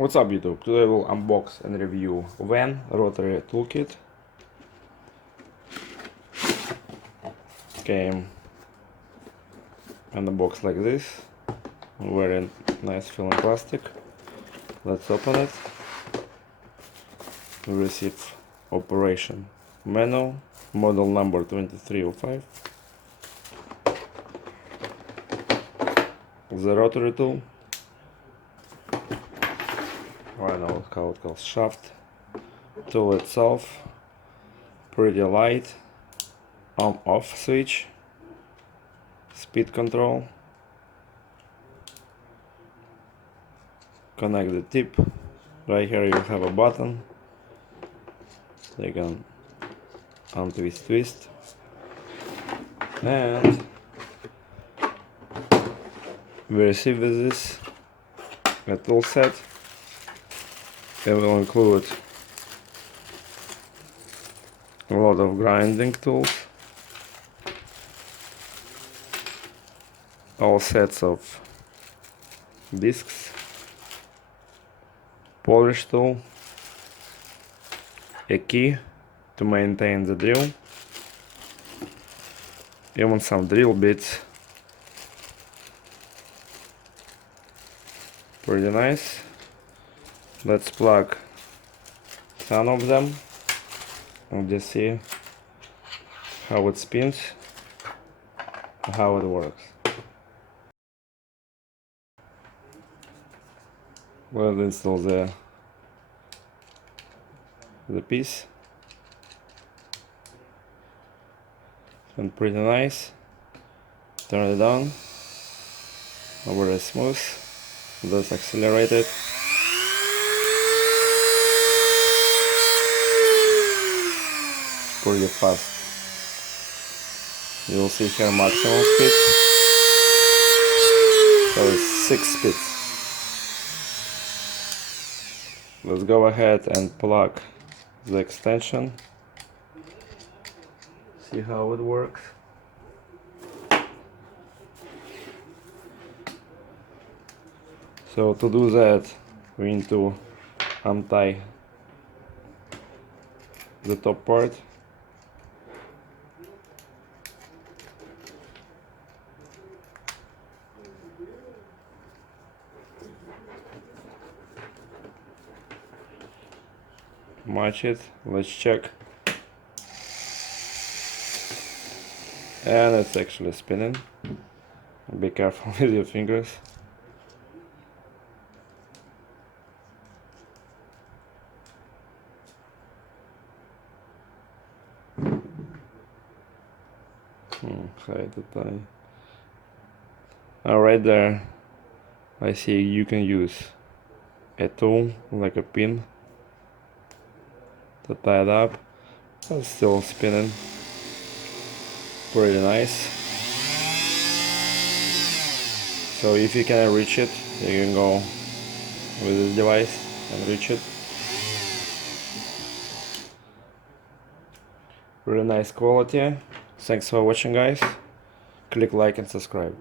What's up YouTube? Today we'll unbox and review WEN Rotary Tool Kit. Came in the box like this, very nice feeling plastic. Let's open it. We receive operation manual, model number 2305. The rotary tool. I know how it calls shaft. Tool itself, pretty light. On-off switch, speed control. Connect the tip. Right here you have a button. You can untwist, twist, and we receive with this a tool set. It will include a lot of grinding tools, all sets of discs, polish tool, a key to maintain the drill, even some drill bits. Pretty nice. Let's plug some of them and just see how it spins, how it works. We'll install the piece, and pretty nice. Turn it on, very smooth. Let's accelerate it. Pretty fast. You'll see here maximum speed. So it's 6 speeds. Let's go ahead and plug the extension. See how it works. So to do that, we need to untie the top part. Match it. Let's check. And it's actually spinning. Be careful with your fingers. Hide the tie. Right there, I see you can use a tool like a pin to tie it up. It's still spinning. Pretty nice. So if you can reach it, you can go with this device and reach it. Really nice quality. Thanks for watching, guys. Click like and subscribe.